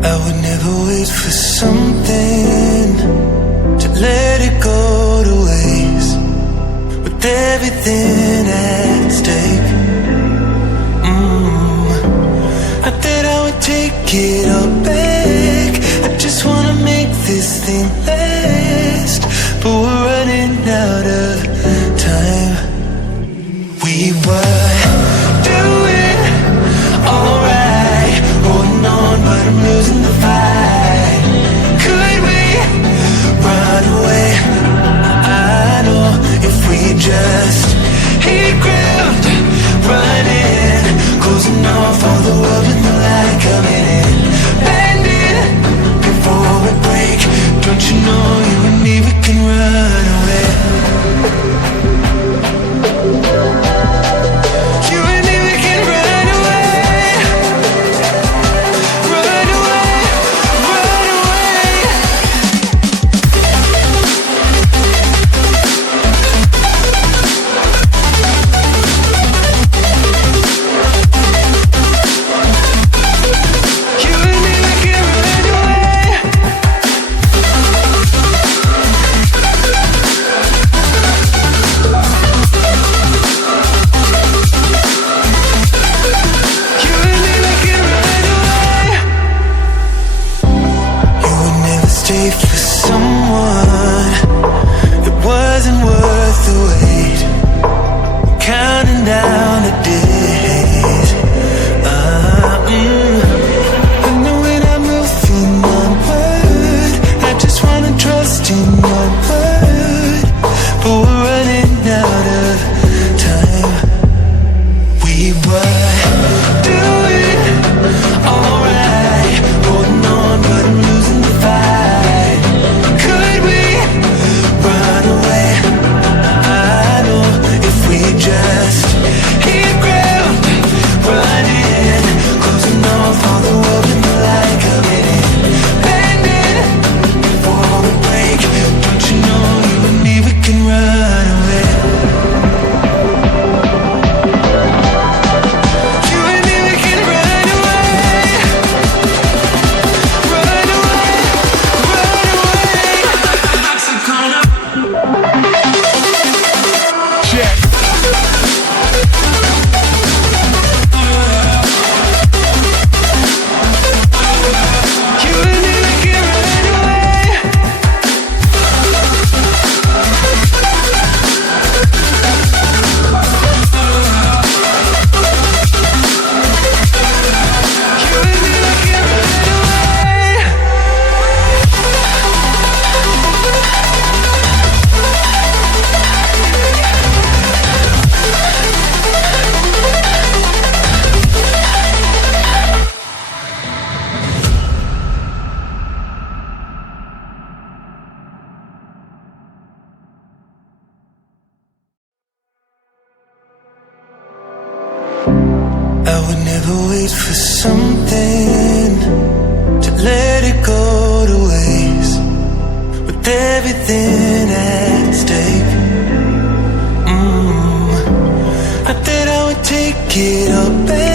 I would never wait for something to let it go to waste, with everything at stake. I thought I would take it all back. I just wanna make this thing last, but we're running out of time. We were doing alright, holding on, but I'm losing the fight. Could we run away? I know if we just hit ground, running, closing off all the world with the light coming in, bending before we break. Don't you know you and me, we can run away. You and me, we can run away. Run away, run away. You and me, we can run away. You and me, we can run away. You would never stay for someone that wasn't worth the wait. Counting down the days. I know when I'm moving onward, I just wanna trust in your word, but we're running out of time. We were doing alright, holding on, but I'm losing the fight. Could we run away? I know if we just hit ground, running, closing off all the world with the light coming in, bending before we break. Don't you know you and me, we can run away. You and me, we can run away. Run away, run away. Check. You and me, we can run away. You and me, we can run away. I would never wait for something to let it go to waste, with everything at stake. I thought I would take it all back.